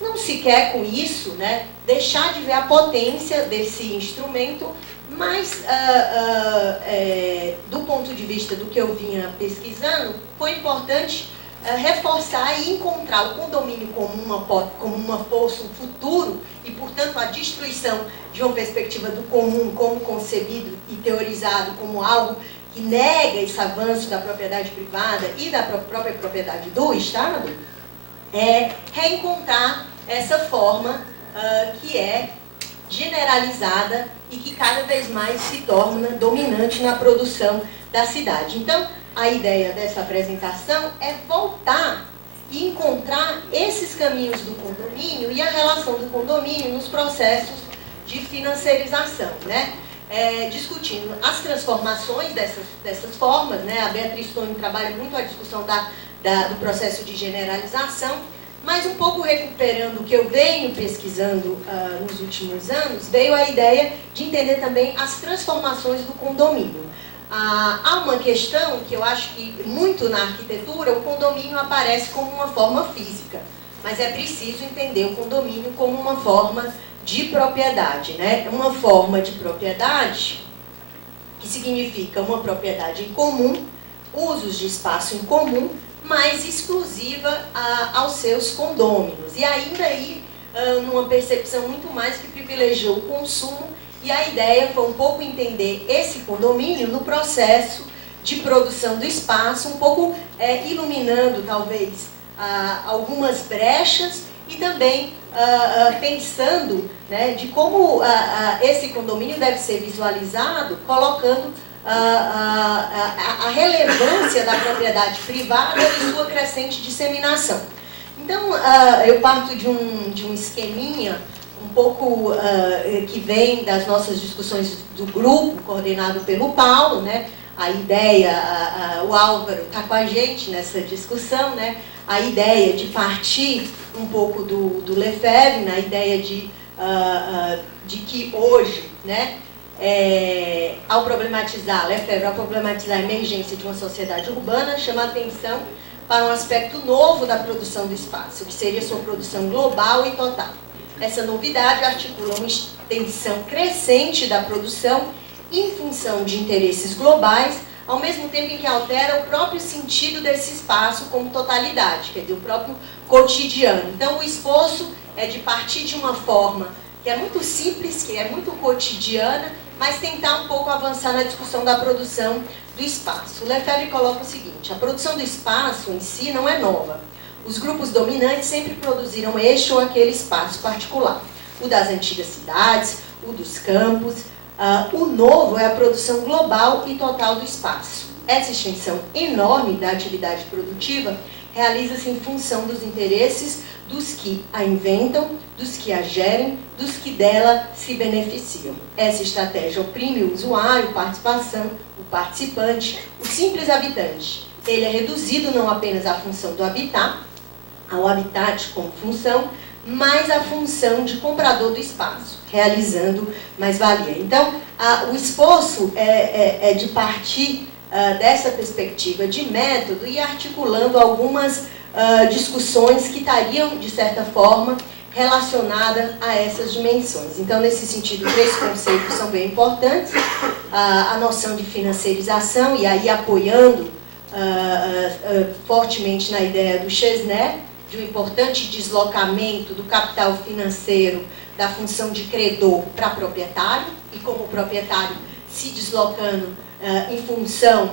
não se quer com isso, né, deixar de ver a potência desse instrumento, mas do ponto de vista do que eu vinha pesquisando, foi importante reforçar e encontrar o condomínio como uma força, um futuro, e, portanto, a destruição de uma perspectiva do comum como concebido e teorizado como algo que nega esse avanço da propriedade privada e da própria propriedade do Estado, reencontrar essa forma que é generalizada e que cada vez mais se torna dominante na produção da cidade. Então, a ideia dessa apresentação é voltar e encontrar esses caminhos do condomínio e a relação do condomínio nos processos de financiarização, né? Discutindo as transformações dessas formas, né? A Beatriz Toni trabalha muito a discussão do processo de generalização, mas um pouco recuperando o que eu venho pesquisando nos últimos anos, veio a ideia de entender também as transformações do condomínio. Há uma questão que eu acho que muito na arquitetura o condomínio aparece como uma forma física, mas é preciso entender o condomínio como uma forma de propriedade, né? Uma forma de propriedade que significa uma propriedade em comum, usos de espaço em comum, mas exclusiva aos seus condôminos. E ainda aí, numa percepção muito mais que privilegiou o consumo, e a ideia foi um pouco entender esse condomínio no processo de produção do espaço, um pouco iluminando, talvez, algumas brechas e também pensando, né, de como esse condomínio deve ser visualizado, colocando a relevância da propriedade privada e sua crescente disseminação. Então, eu parto de um esqueminha um pouco que vem das nossas discussões do grupo, coordenado pelo Paulo, né? A ideia, o Álvaro está com a gente nessa discussão, né? A ideia de partir um pouco do Lefebvre, na ideia de que hoje, né, ao problematizar a emergência de uma sociedade urbana, chama a atenção para um aspecto novo da produção do espaço, que seria sua produção global e total. Essa novidade articula uma extensão crescente da produção em função de interesses globais, ao mesmo tempo em que altera o próprio sentido desse espaço como totalidade, quer dizer, o próprio cotidiano. Então, o esforço é de partir de uma forma que é muito simples, que é muito cotidiana, mas tentar um pouco avançar na discussão da produção do espaço. O Lefebvre coloca o seguinte: a produção do espaço em si não é nova. Os grupos dominantes sempre produziram este ou aquele espaço particular. O das antigas cidades, o dos campos. O novo é a produção global e total do espaço. Essa extensão enorme da atividade produtiva realiza-se em função dos interesses dos que a inventam, dos que a gerem, dos que dela se beneficiam. Essa estratégia oprime o usuário, participação, o participante, o simples habitante. Ele é reduzido não apenas à função do habitat, ao habitat como função, mas à função de comprador do espaço, realizando mais-valia. Então, o esforço é de partir dessa perspectiva de método e articulando algumas discussões que estariam, de certa forma, relacionadas a essas dimensões. Então, nesse sentido, 3 conceitos são bem importantes. A noção de financiarização, e aí apoiando fortemente na ideia do Chesner, de um importante deslocamento do capital financeiro da função de credor para proprietário, e como o proprietário se deslocando em função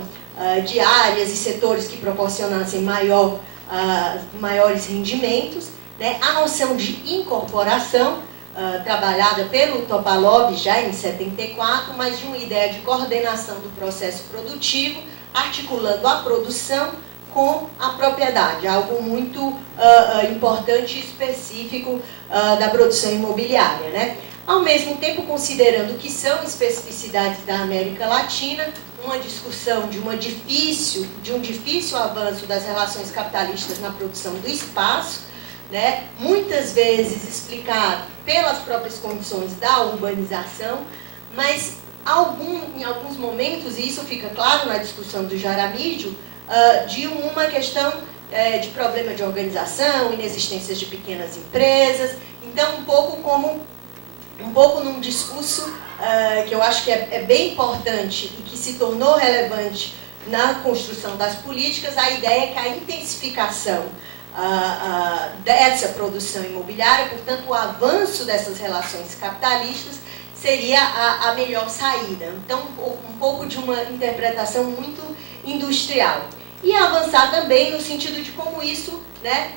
de áreas e setores que proporcionassem maiores rendimentos, né? A noção de incorporação, trabalhada pelo Topalov já em 74, mas de uma ideia de coordenação do processo produtivo, articulando a produção com a propriedade, algo muito importante e específico da produção imobiliária, né? Ao mesmo tempo, considerando que são especificidades da América Latina, uma discussão de um difícil avanço das relações capitalistas na produção do espaço, né? Muitas vezes explicado pelas próprias condições da urbanização, mas em alguns momentos, e isso fica claro na discussão do Jaramillo, de uma questão de problema de organização, inexistências de pequenas empresas. Então, um pouco num discurso que eu acho que é bem importante e que se tornou relevante na construção das políticas, a ideia é que a intensificação dessa produção imobiliária, portanto, o avanço dessas relações capitalistas, seria a melhor saída. Então, um pouco de uma interpretação muito industrial. E avançar também no sentido de como isso, né,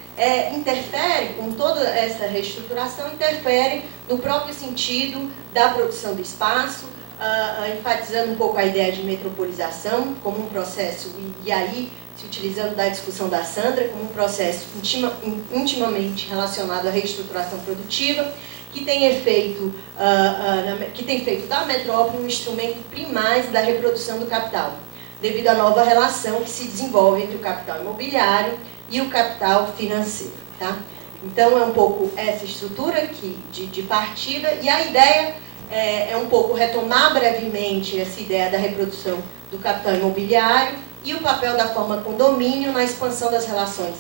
interfere, com toda essa reestruturação, interfere no próprio sentido da produção do espaço, enfatizando um pouco a ideia de metropolização como um processo, e aí se utilizando da discussão da Sandra, como um processo intimamente relacionado à reestruturação produtiva, que tem feito da metrópole um instrumento primaz da reprodução do capital, devido à nova relação que se desenvolve entre o capital imobiliário e o capital financeiro. Tá? Então, é um pouco essa estrutura aqui de partida, e a ideia é um pouco retomar brevemente essa ideia da reprodução do capital imobiliário e o papel da forma condomínio na expansão das relações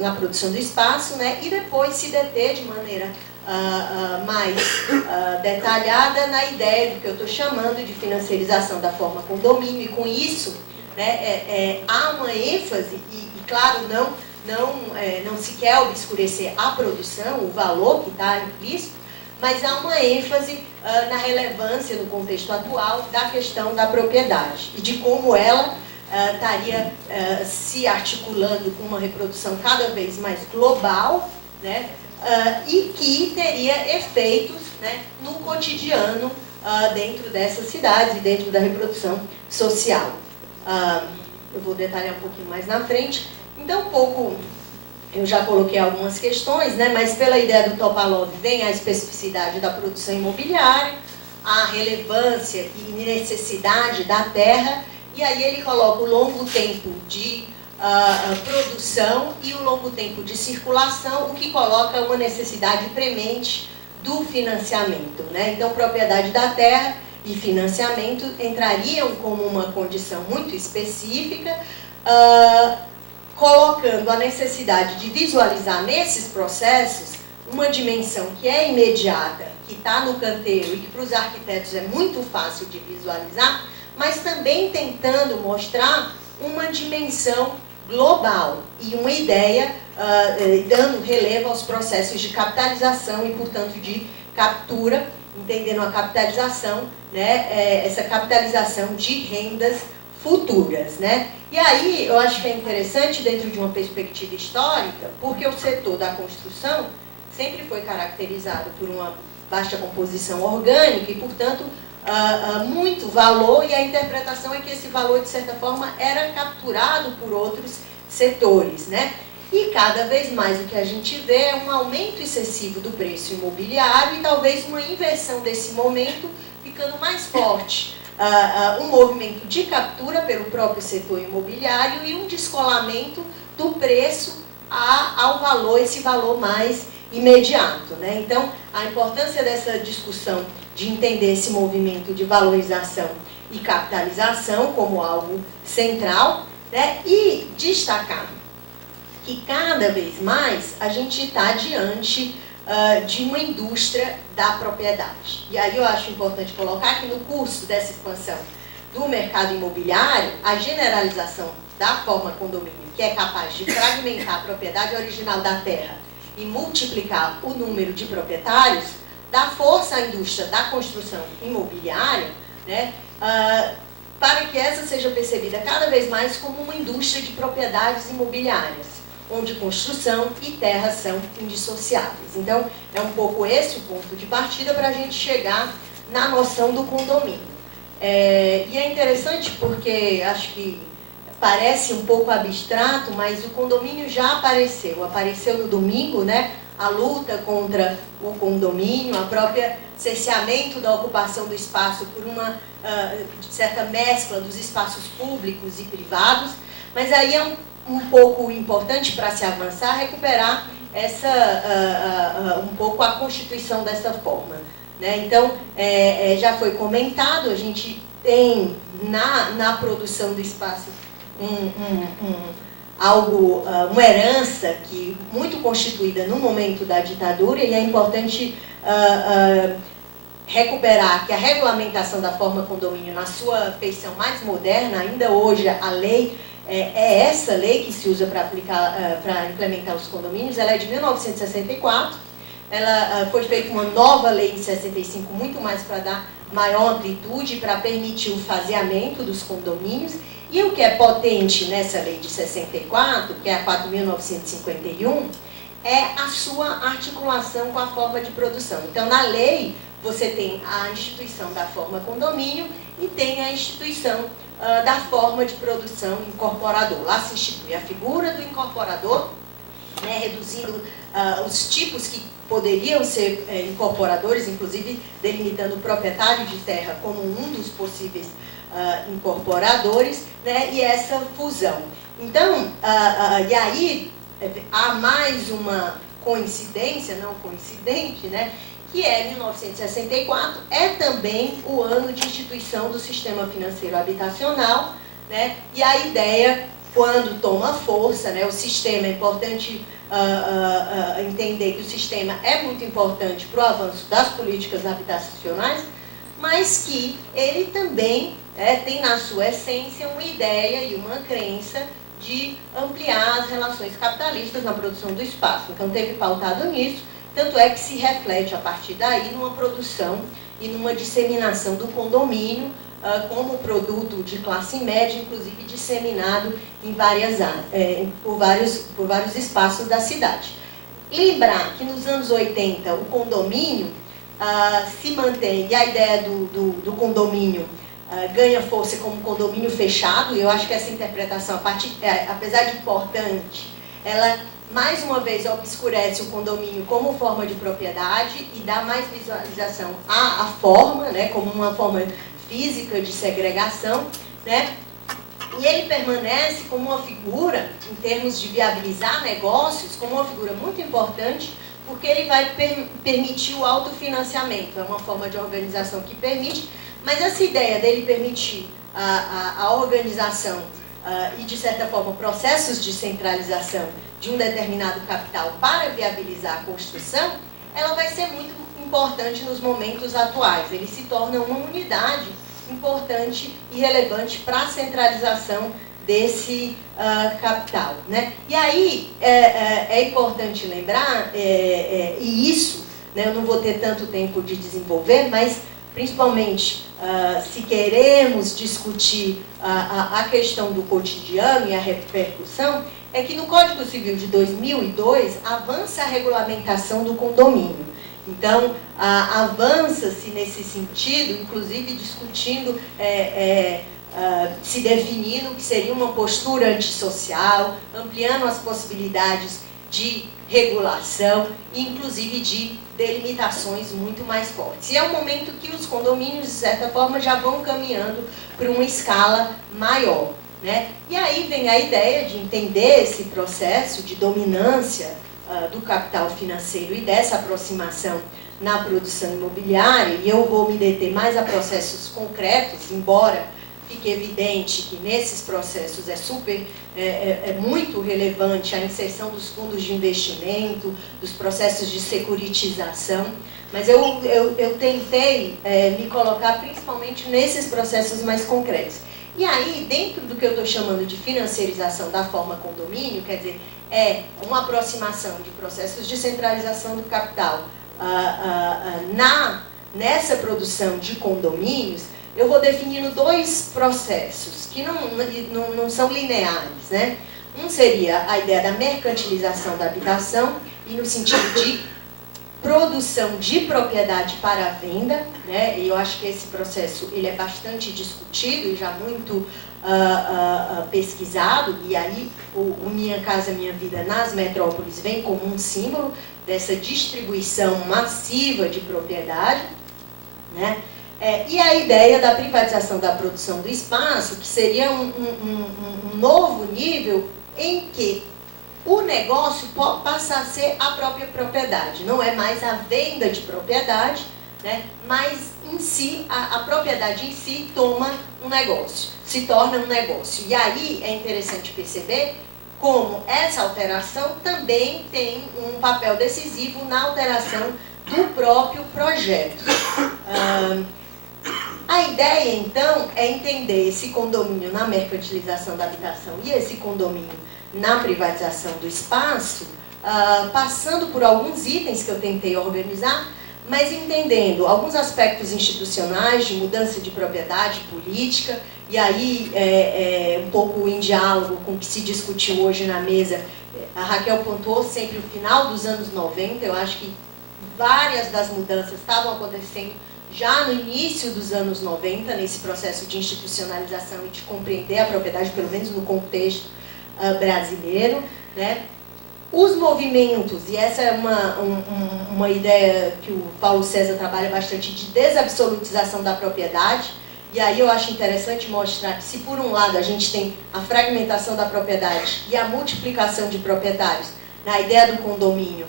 na produção do espaço, né? E depois se deter de maneira mais detalhada na ideia do que eu estou chamando de financiarização da forma condomínio, e com isso, né, há uma ênfase, e claro, não se quer obscurecer a produção, o valor que está implícito, mas há uma ênfase na relevância, no contexto atual, da questão da propriedade e de como ela estaria se articulando com uma reprodução cada vez mais global, né, e que teria efeitos, né, no cotidiano dentro dessas cidades e dentro da reprodução social. Eu vou detalhar um pouquinho mais na frente. Então, eu já coloquei algumas questões, né, mas pela ideia do Topalov vem a especificidade da produção imobiliária, a relevância e necessidade da terra, e aí ele coloca o longo tempo de produção e o longo tempo de circulação, o que coloca uma necessidade premente do financiamento, né? Então, propriedade da terra e financiamento entrariam como uma condição muito específica, colocando a necessidade de visualizar nesses processos uma dimensão que é imediata, que está no canteiro e que para os arquitetos é muito fácil de visualizar, mas também tentando mostrar uma dimensão global e uma ideia dando relevo aos processos de capitalização e, portanto, de captura, entendendo a capitalização, né, essa capitalização de rendas futuras, né? E aí eu acho que é interessante dentro de uma perspectiva histórica, porque o setor da construção sempre foi caracterizado por uma baixa composição orgânica e, portanto, muito valor, e a interpretação é que esse valor, de certa forma, era capturado por outros setores, né? E cada vez mais o que a gente vê é um aumento excessivo do preço imobiliário e talvez uma inversão desse momento ficando mais forte. Um movimento de captura pelo próprio setor imobiliário e um descolamento do preço ao valor, esse valor mais imediato, né? Então, a importância dessa discussão de entender esse movimento de valorização e capitalização como algo central, né? E destacar que cada vez mais a gente está diante de uma indústria da propriedade. E aí eu acho importante colocar que no curso dessa expansão do mercado imobiliário, a generalização da forma condomínio, que é capaz de fragmentar a propriedade original da terra e multiplicar o número de proprietários, dá força à indústria da construção imobiliária, né, para que essa seja percebida cada vez mais como uma indústria de propriedades imobiliárias, onde construção e terra são indissociáveis. Então, é um pouco esse o ponto de partida para a gente chegar na noção do condomínio. E é interessante porque acho que parece um pouco abstrato, mas o condomínio já apareceu no domingo, né? A luta contra o condomínio, a própria cerceamento da ocupação do espaço por uma certa mescla dos espaços públicos e privados, mas aí é um pouco importante para se avançar, recuperar um pouco a constituição dessa forma, né? Então, já foi comentado, a gente tem na produção do espaço algo, uma herança que, muito constituída no momento da ditadura, e é importante recuperar que a regulamentação da forma condomínio, na sua feição mais moderna, ainda hoje a lei é essa lei que se usa para aplicar, para implementar os condomínios, ela é de 1964, ela foi feita uma nova lei em 65, muito mais para dar maior amplitude, para permitir o faseamento dos condomínios, e o que é potente nessa lei de 64, que é a 4.951, é a sua articulação com a forma de produção. Então, na lei, você tem a instituição da forma condomínio e tem a instituição da forma de produção incorporador. Lá se institui a figura do incorporador, né, reduzindo os tipos que poderiam ser incorporadores, inclusive delimitando o proprietário de terra como um dos possíveis incorporadores, né, e essa fusão. Então, e aí há mais uma coincidência, não coincidente, né, que é 1964, é também o ano de instituição do sistema financeiro habitacional, né, e a ideia, quando toma força, né, o sistema, é importante entender que o sistema é muito importante para o avanço das políticas habitacionais, mas que ele também tem na sua essência uma ideia e uma crença de ampliar as relações capitalistas na produção do espaço. Então, teve pautado nisso, tanto é que se reflete a partir daí numa produção e numa disseminação do condomínio como produto de classe média, inclusive disseminado em por vários espaços da cidade. Lembrar que nos anos 80 o condomínio se mantém, e a ideia do condomínio ganha força como condomínio fechado, e eu acho que essa interpretação, apesar de importante, ela mais uma vez obscurece o condomínio como forma de propriedade e dá mais visualização à forma, né, como uma forma física de segregação, né? E ele permanece como uma figura, em termos de viabilizar negócios, como uma figura muito importante, porque ele vai permitir o autofinanciamento, é uma forma de organização que permite, mas essa ideia dele permitir a organização e, de certa forma, processos de centralização de um determinado capital para viabilizar a construção, ela vai ser muito importante nos momentos atuais. Ele se torna uma unidade importante e relevante para a centralização desse capital, né? E aí é importante lembrar, e isso, né, eu não vou ter tanto tempo de desenvolver, mas principalmente se queremos discutir a questão do cotidiano e a repercussão, é que no Código Civil de 2002 avança a regulamentação do condomínio. Então, avança-se nesse sentido, inclusive discutindo, se definindo o que seria uma postura antissocial, ampliando as possibilidades de regulação e, inclusive, de delimitações muito mais fortes. E é um momento que os condomínios, de certa forma, já vão caminhando para uma escala maior, né? E aí vem a ideia de entender esse processo de dominância do capital financeiro e dessa aproximação na produção imobiliária, e eu vou me deter mais a processos concretos, embora fique evidente que nesses processos é muito relevante a inserção dos fundos de investimento, dos processos de securitização, mas eu tentei me colocar principalmente nesses processos mais concretos. E aí, dentro do que eu estou chamando de financiarização da forma condomínio, quer dizer, é uma aproximação de processos de centralização do capital nessa produção de condomínios, eu vou definindo dois processos que não são lineares, né? Um seria a ideia da mercantilização da habitação, e no sentido de produção de propriedade para a venda, né? E eu acho que esse processo ele é bastante discutido e já muito pesquisado, e aí o Minha Casa Minha Vida nas metrópoles vem como um símbolo dessa distribuição massiva de propriedade, né? E a ideia da privatização da produção do espaço, que seria um novo nível em que o negócio passa a ser a própria propriedade. Não é mais a venda de propriedade, né? Mas em si, a propriedade em si toma um negócio, se torna um negócio. E aí é interessante perceber como essa alteração também tem um papel decisivo na alteração do próprio projeto. A ideia, então, é entender esse condomínio na mercantilização da habitação e esse condomínio na privatização do espaço, passando por alguns itens que eu tentei organizar, mas entendendo alguns aspectos institucionais de mudança de propriedade política, e aí um pouco em diálogo com o que se discutiu hoje na mesa. A Raquel pontuou sempre o final dos anos 90, eu acho que várias das mudanças estavam acontecendo já no início dos anos 90, nesse processo de institucionalização e de compreender a propriedade, pelo menos no contexto brasileiro, né? Os movimentos, e essa é uma ideia que o Paulo César trabalha bastante, de desabsolutização da propriedade, e aí eu acho interessante mostrar que se por um lado a gente tem a fragmentação da propriedade e a multiplicação de proprietários na ideia do condomínio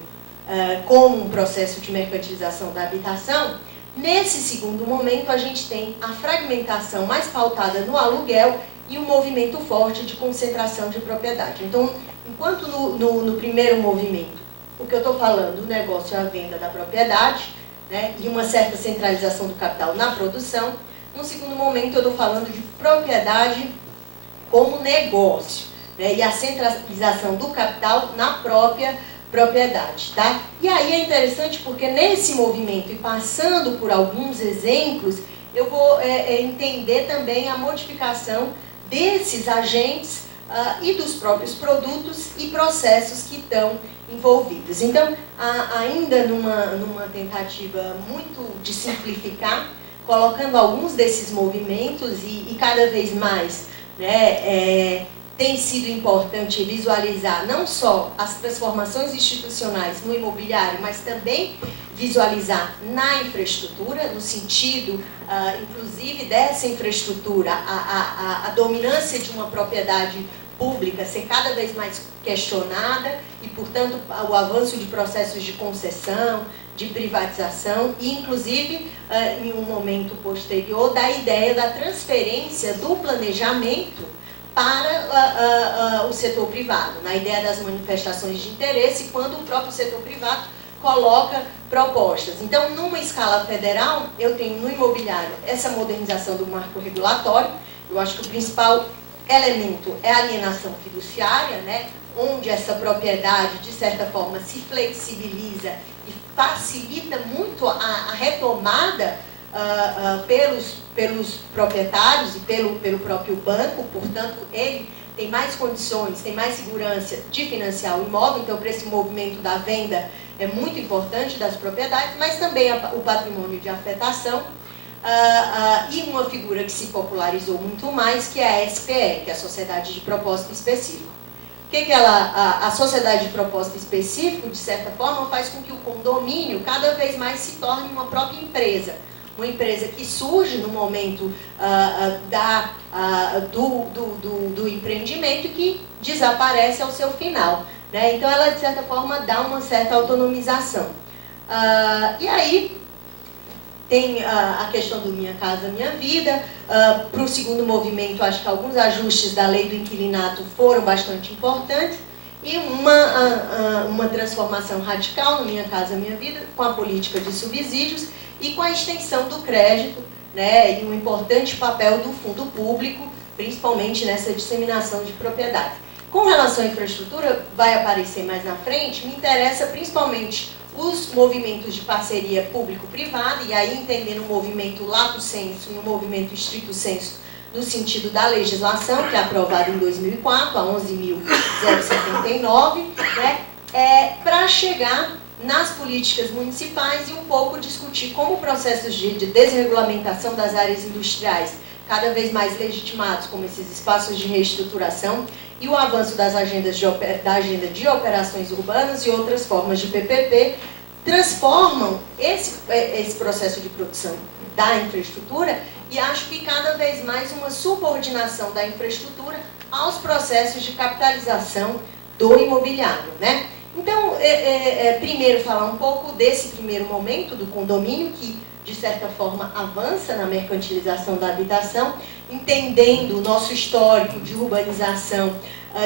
como um processo de mercantilização da habitação, nesse segundo momento a gente tem a fragmentação mais pautada no aluguel e um movimento forte de concentração de propriedade. Então, enquanto no primeiro movimento, o que eu estou falando, o negócio é a venda da propriedade, né, e uma certa centralização do capital na produção, no segundo momento eu estou falando de propriedade como negócio, né, e a centralização do capital na própria propriedade. Tá? E aí é interessante porque nesse movimento, e passando por alguns exemplos, eu vou entender também a modificação desses agentes e dos próprios produtos e processos que estão envolvidos. Então, ainda numa tentativa muito de simplificar, colocando alguns desses movimentos e cada vez mais, né, tem sido importante visualizar não só as transformações institucionais no imobiliário, mas também visualizar na infraestrutura, no sentido, inclusive, dessa infraestrutura, a dominância de uma propriedade pública ser cada vez mais questionada e, portanto, o avanço de processos de concessão, de privatização e, inclusive, em um momento posterior, da ideia da transferência do planejamento para o setor privado, na ideia das manifestações de interesse, quando o próprio setor privado coloca propostas. Então, numa escala federal, eu tenho no imobiliário essa modernização do marco regulatório. Eu acho que o principal elemento é a alienação fiduciária, né, onde essa propriedade, de certa forma, se flexibiliza e facilita muito a retomada pelos proprietários e pelo próprio banco. Portanto, ele tem mais condições, tem mais segurança de financiar o imóvel. Então, para esse movimento da venda é muito importante das propriedades, mas também o patrimônio de afetação e uma figura que se popularizou muito mais, que é a SPE, que é a Sociedade de Propósito Específico. O que a Sociedade de Propósito Específico, de certa forma, faz com que o condomínio cada vez mais se torne uma própria empresa. Uma empresa que surge no momento do empreendimento e que desaparece ao seu final, né? Então, ela, de certa forma, dá uma certa autonomização. E aí, tem a questão do Minha Casa Minha Vida. Para o segundo movimento, acho que alguns ajustes da lei do inquilinato foram bastante importantes e uma transformação radical no Minha Casa Minha Vida, com a política de subsídios e com a extensão do crédito, né, e um importante papel do fundo público, principalmente nessa disseminação de propriedade. Com relação à infraestrutura, vai aparecer mais na frente, me interessa principalmente os movimentos de parceria público-privada, e aí entendendo o movimento lato sensu e o movimento estricto sensu no sentido da legislação, que é aprovada em 2004, a 11.079, né, para chegar nas políticas municipais e um pouco discutir como processos de desregulamentação das áreas industriais, cada vez mais legitimados como esses espaços de reestruturação, e o avanço da agenda de operações urbanas e outras formas de PPP, transformam esse processo de produção da infraestrutura, e acho que cada vez mais uma subordinação da infraestrutura aos processos de capitalização do imobiliário, né? Então, primeiro falar um pouco desse primeiro momento do condomínio, que de certa forma avança na mercantilização da habitação, entendendo o nosso histórico de urbanização,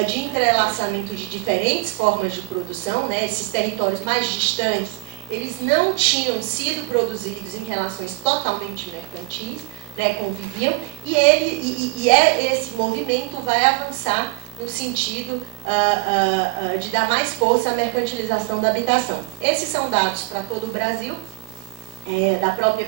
de entrelaçamento de diferentes formas de produção, né? Esses territórios mais distantes, eles não tinham sido produzidos em relações totalmente mercantis, né? Conviviam, e esse movimento vai avançar no sentido de dar mais força à mercantilização da habitação. Esses são dados para todo o Brasil,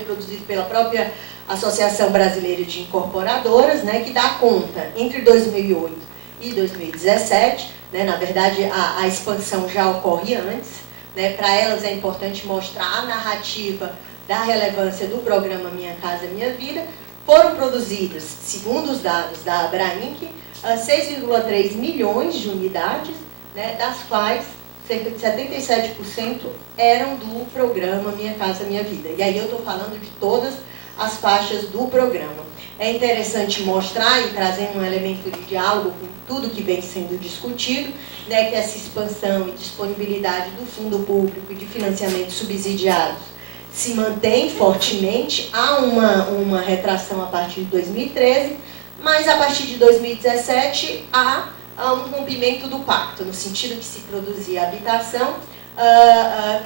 produzido pela própria Associação Brasileira de Incorporadoras, né, que dá conta entre 2008 e 2017, né, na verdade a expansão já ocorre antes, né, para elas é importante mostrar a narrativa da relevância do programa Minha Casa Minha Vida. Foram produzidas, segundo os dados da Abrainc, 6,3 milhões de unidades, né, das quais cerca de 77% eram do programa Minha Casa Minha Vida. E aí eu estou falando de todas as faixas do programa. É interessante mostrar e trazer um elemento de diálogo com tudo que vem sendo discutido, né, que essa expansão e disponibilidade do fundo público e de financiamento subsidiados se mantém fortemente. Há uma retração a partir de 2013, mas a partir de 2017 há um rompimento do pacto, no sentido que se produzia habitação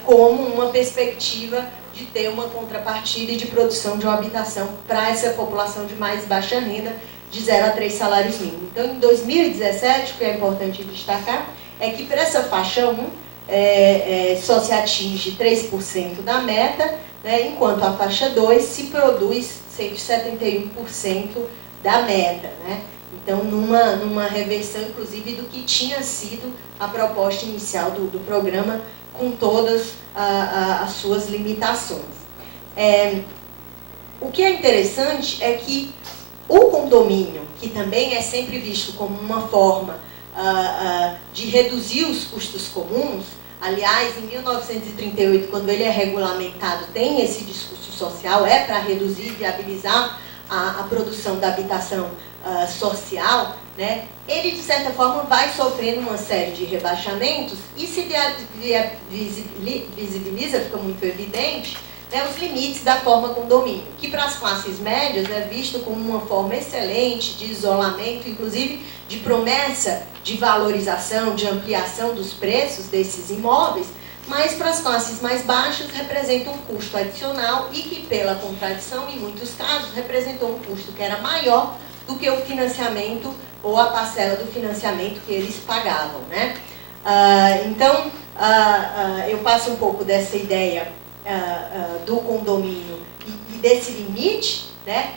como uma perspectiva de ter uma contrapartida e de produção de uma habitação para essa população de mais baixa renda, de 0 a 3 salários mínimos. Então, em 2017, o que é importante destacar é que para essa faixa 1, só se atinge 3% da meta, né, enquanto a faixa 2 se produz 171% da meta, né? Então, numa reversão, inclusive, do que tinha sido a proposta inicial do programa, com todas as suas limitações. O que é interessante é que o condomínio, que também é sempre visto como uma forma de reduzir os custos comuns, aliás, em 1938, quando ele é regulamentado, tem esse discurso social, para reduzir e viabilizar a produção da habitação social, né? Ele, de certa forma, vai sofrendo uma série de rebaixamentos e se visibiliza, fica muito evidente, né, os limites da forma condomínio, que para as classes médias é visto como uma forma excelente de isolamento, inclusive de promessa de valorização, de ampliação dos preços desses imóveis, mas para as classes mais baixas representa um custo adicional e que, pela contradição, em muitos casos, representou um custo que era maior do que o financiamento ou a parcela do financiamento que eles pagavam, né? Então, eu passo um pouco dessa ideia do condomínio e desse limite, né,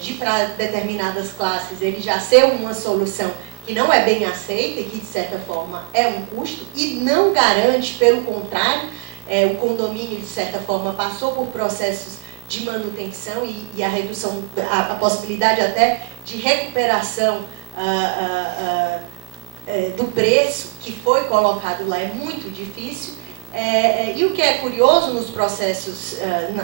de para determinadas classes ele já ser uma solução que não é bem aceita e que, de certa forma, é um custo e não garante, pelo contrário, o condomínio, de certa forma, passou por processos de manutenção e a redução, a possibilidade até de recuperação do preço que foi colocado lá é muito difícil. E o que é curioso nos processos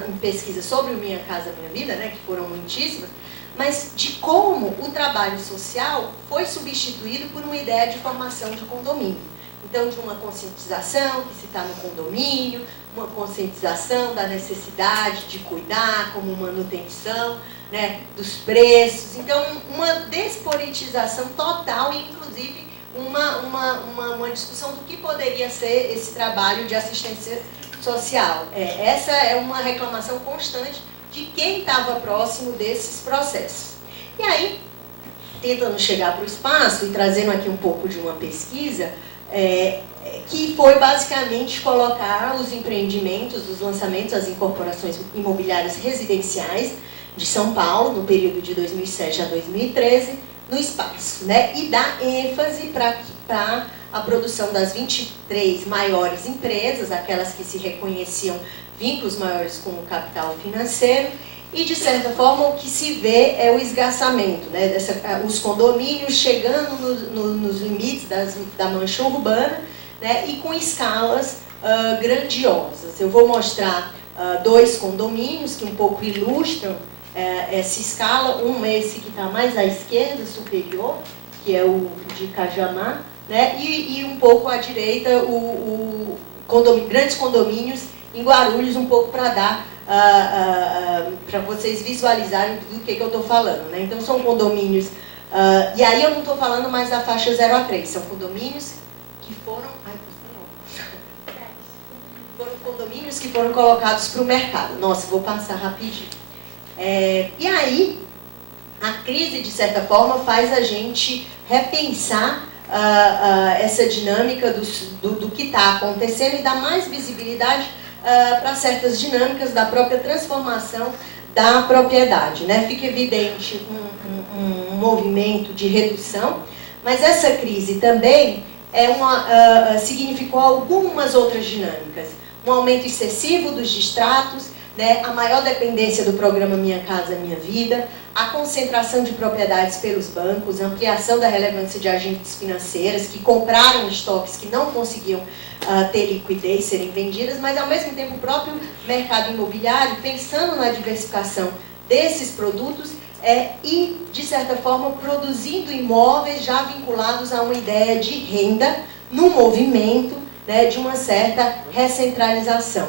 em pesquisa sobre o Minha Casa Minha Vida, né, que foram muitíssimas, mas de como o trabalho social foi substituído por uma ideia de formação de condomínio. Então, de uma conscientização que se está no condomínio, uma conscientização da necessidade de cuidar, como manutenção, né, dos preços. Então, uma despolitização total e, inclusive, uma discussão do que poderia ser esse trabalho de assistência social. Essa é uma reclamação constante de quem estava próximo desses processos. E aí, tentando chegar para o espaço e trazendo aqui um pouco de uma pesquisa, que foi basicamente colocar os empreendimentos, os lançamentos, as incorporações imobiliárias residenciais de São Paulo, no período de 2007 a 2013, no espaço, né? E dar ênfase para a produção das 23 maiores empresas, aquelas que se reconheciam vínculos maiores com o capital financeiro, e, de certa forma, o que se vê é o esgarçamento, né? Os condomínios chegando nos limites da mancha urbana, né? E com escalas grandiosas. Eu vou mostrar 2 condomínios que um pouco ilustram essa escala. Um é esse que está mais à esquerda, superior, que é o de Cajamar, né? E um pouco à direita, grandes condomínios em Guarulhos, um pouco para dar, para vocês visualizarem do que eu estou falando, né? Então, são condomínios, e aí eu não estou falando mais da faixa 0 a 3, são condomínios que foram... foram condomínios que foram colocados para o mercado. Nossa, vou passar rapidinho. E aí, a crise, de certa forma, faz a gente repensar essa dinâmica do que está acontecendo e dar mais visibilidade para certas dinâmicas da própria transformação da propriedade, né? Fica evidente um movimento de redução, mas essa crise também significou algumas outras dinâmicas. Um aumento excessivo dos distratos, né, a maior dependência do programa Minha Casa Minha Vida, a concentração de propriedades pelos bancos, a ampliação da relevância de agentes financeiros que compraram estoques que não conseguiam ter liquidez, serem vendidas, mas ao mesmo tempo o próprio mercado imobiliário, pensando na diversificação desses produtos e, de certa forma, produzindo imóveis já vinculados a uma ideia de renda no movimento, né, de uma certa recentralização.